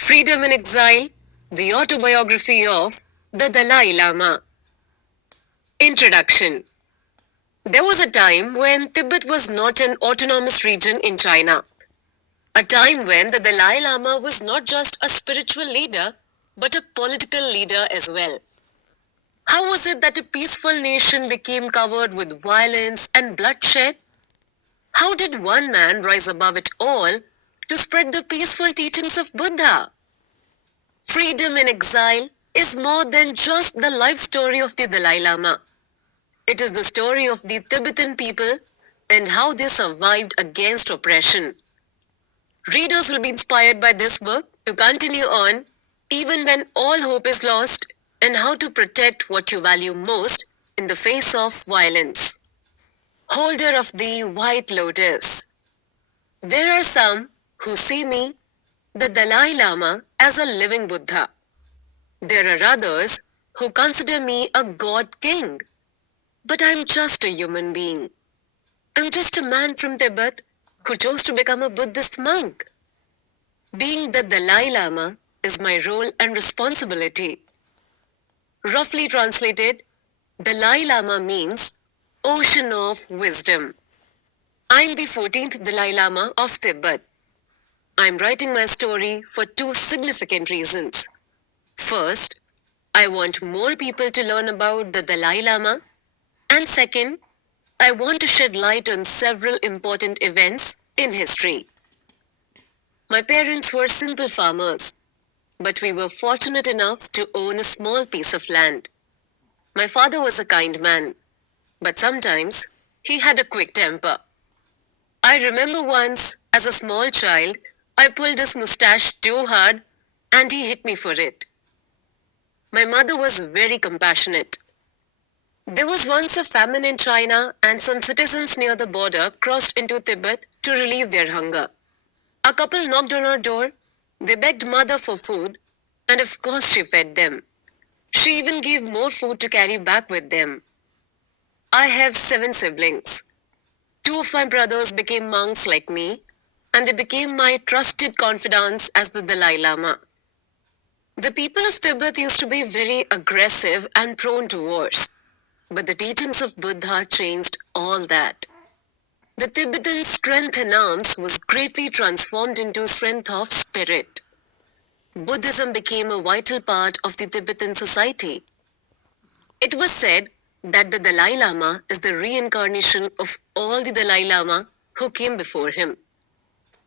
Freedom in Exile, the autobiography of the Dalai Lama. Introduction. There was a time when Tibet was not an autonomous region in China. A time when the Dalai Lama was not just a spiritual leader, but a political leader as well. How was it that a peaceful nation became covered with violence and bloodshed? How did one man rise above it all to spread the peaceful teachings of Buddha? Freedom in Exile is more than just the life story of the Dalai Lama. It is the story of the Tibetan people and how they survived against oppression. Readers will be inspired by this book to continue on even when all hope is lost and how to protect what you value most in the face of violence. Holder of the White Lotus. There are some who see me, the Dalai Lama, as a living Buddha. There are others who consider me a god king. But I'm just a human being. I'm just a man from Tibet who chose to become a Buddhist monk. Being the Dalai Lama is my role and responsibility. Roughly translated, Dalai Lama means ocean of wisdom. I'm the 14th Dalai Lama of Tibet. I'm writing my story for two significant reasons. First, I want more people to learn about the Dalai Lama. And second, I want to shed light on several important events in history. My parents were simple farmers, but we were fortunate enough to own a small piece of land. My father was a kind man, but sometimes he had a quick temper. I remember once, as a small child, I pulled his mustache too hard and he hit me for it. My mother was very compassionate. There was once a famine in China and some citizens near the border crossed into Tibet to relieve their hunger. A couple knocked on our door, they begged mother for food, and of course she fed them. She even gave more food to carry back with them. I have 7 siblings. 2 of my brothers became monks like me, and they became my trusted confidants as the Dalai Lama. The people of Tibet used to be very aggressive and prone to wars. But the teachings of Buddha changed all that. The Tibetan strength in arms was greatly transformed into strength of spirit. Buddhism became a vital part of the Tibetan society. It was said that the Dalai Lama is the reincarnation of all the Dalai Lama who came before him.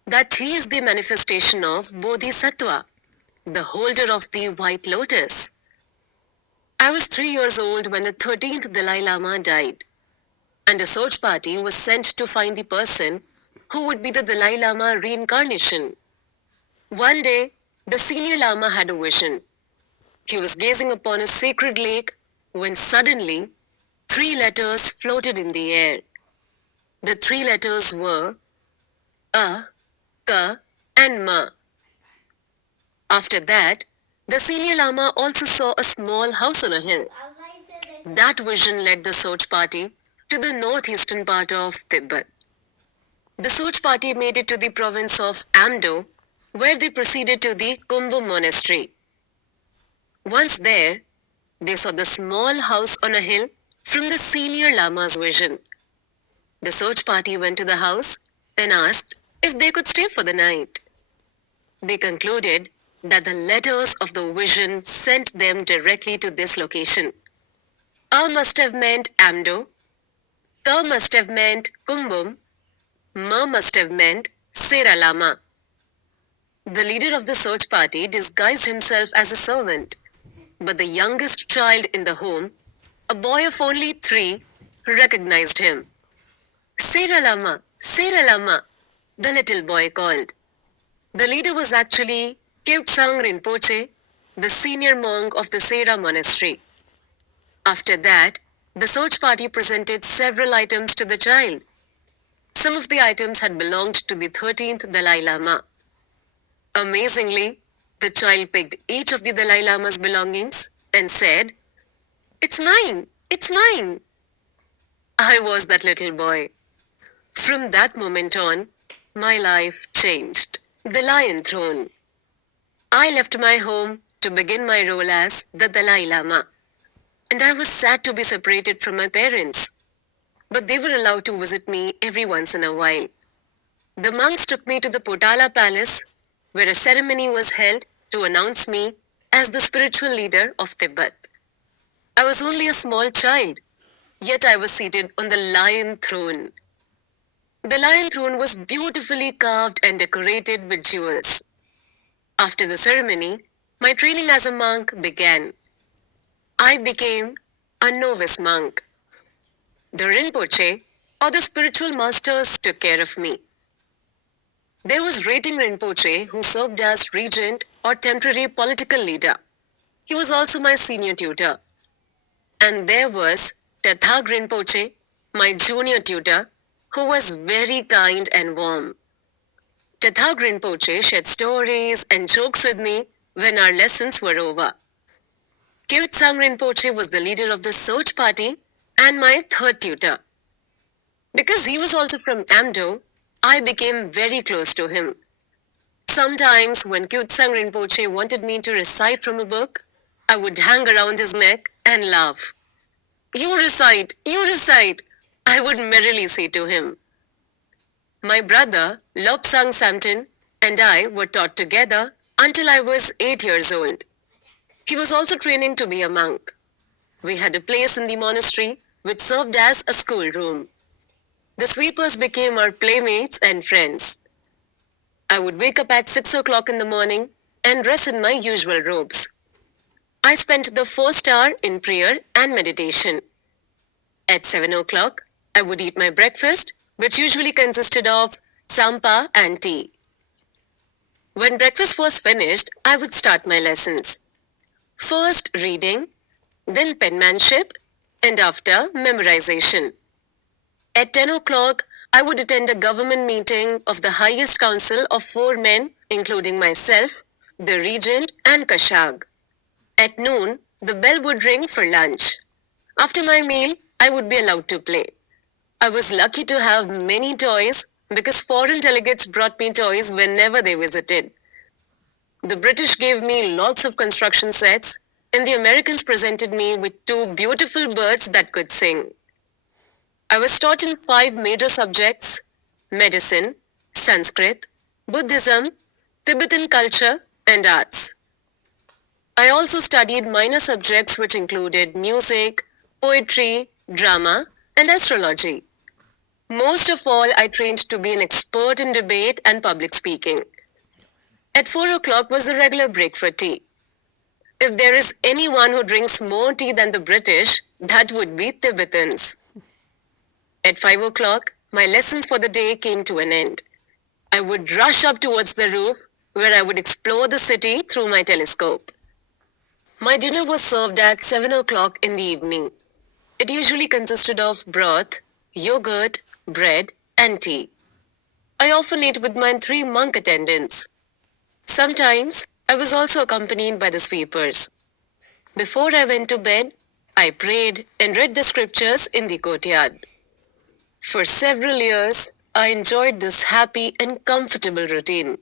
That he is the manifestation of Bodhisattva, the holder of the White Lotus. I was 3 years old when the 13th Dalai Lama died, and a search party was sent to find the person who would be the Dalai Lama reincarnation. One day, the senior Lama had a vision. He was gazing upon a sacred lake when suddenly 3 letters floated in the air. The 3 letters were A, Ka, and Ma. After that, the senior Lama also saw a small house on a hill. That vision led the search party to the northeastern part of Tibet. The search party made it to the province of Amdo, where they proceeded to the Kumbum monastery. Once there, they saw the small house on a hill from the senior Lama's vision. The search party went to the house and asked if they could stay for the night. They concluded that the letters of the vision sent them directly to this location. A must have meant Amdo, Ka must have meant Kumbum, Ma must have meant Sera Lama. The leader of the search party disguised himself as a servant, but the youngest child in the home, a boy of only 3, recognized him. Sera Lama, the little boy called. The leader was actually Kyutsang Rinpoche, the senior monk of the Sera monastery. After that, the search party presented several items to the child. Some of the items had belonged to the 13th Dalai Lama. Amazingly, the child picked each of the Dalai Lama's belongings and said, "It's mine, it's mine." I was that little boy. From that moment on, my life changed. The Lion Throne. I left my home to begin my role as the Dalai Lama, and I was sad to be separated from my parents, but they were allowed to visit me every once in a while. The monks took me to the Potala Palace, where a ceremony was held to announce me as the spiritual leader of Tibet. I was only a small child, yet I was seated on the lion throne. The lion throne was beautifully carved and decorated with jewels. After the ceremony, my training as a monk began. I became a novice monk. The Rinpoche, or the spiritual masters, took care of me. There was Rating Rinpoche, who served as regent or temporary political leader. He was also my senior tutor. And there was Tethag Rinpoche, my junior tutor, who was very kind and warm. Tethag Rinpoche shared stories and jokes with me when our lessons were over. Kyutsang Rinpoche was the leader of the search party and my third tutor. Because he was also from Amdo, I became very close to him. Sometimes when Kyutsang Rinpoche wanted me to recite from a book, I would hang around his neck and laugh. You recite, I would merrily say to him. My brother, Lobsang Samten, and I were taught together until I was 8 years old. He was also training to be a monk. We had a place in the monastery which served as a schoolroom. The sweepers became our playmates and friends. I would wake up at 6 o'clock in the morning and dress in my usual robes. I spent the first hour in prayer and meditation. At 7 o'clock, I would eat my breakfast, which usually consisted of sampa and tea. When breakfast was finished, I would start my lessons. First reading, then penmanship, and after memorization. At 10 o'clock, I would attend a government meeting of the highest council of 4 men, including myself, the regent, and Kashag. At noon, the bell would ring for lunch. After my meal, I would be allowed to play. I was lucky to have many toys because foreign delegates brought me toys whenever they visited. The British gave me lots of construction sets, and the Americans presented me with 2 beautiful birds that could sing. I was taught in 5 major subjects: medicine, Sanskrit, Buddhism, Tibetan culture, and arts. I also studied minor subjects which included music, poetry, drama, and astrology. Most of all, I trained to be an expert in debate and public speaking. At 4 o'clock was the regular break for tea. If there is anyone who drinks more tea than the British, that would be Tibetans. At 5 o'clock, my lessons for the day came to an end. I would rush up towards the roof, where I would explore the city through my telescope. My dinner was served at 7 o'clock in the evening. It usually consisted of broth, yogurt, bread, and tea. I often ate with my 3 monk attendants. Sometimes, I was also accompanied by the sweepers. Before I went to bed, I prayed and read the scriptures in the courtyard. For several years, I enjoyed this happy and comfortable routine.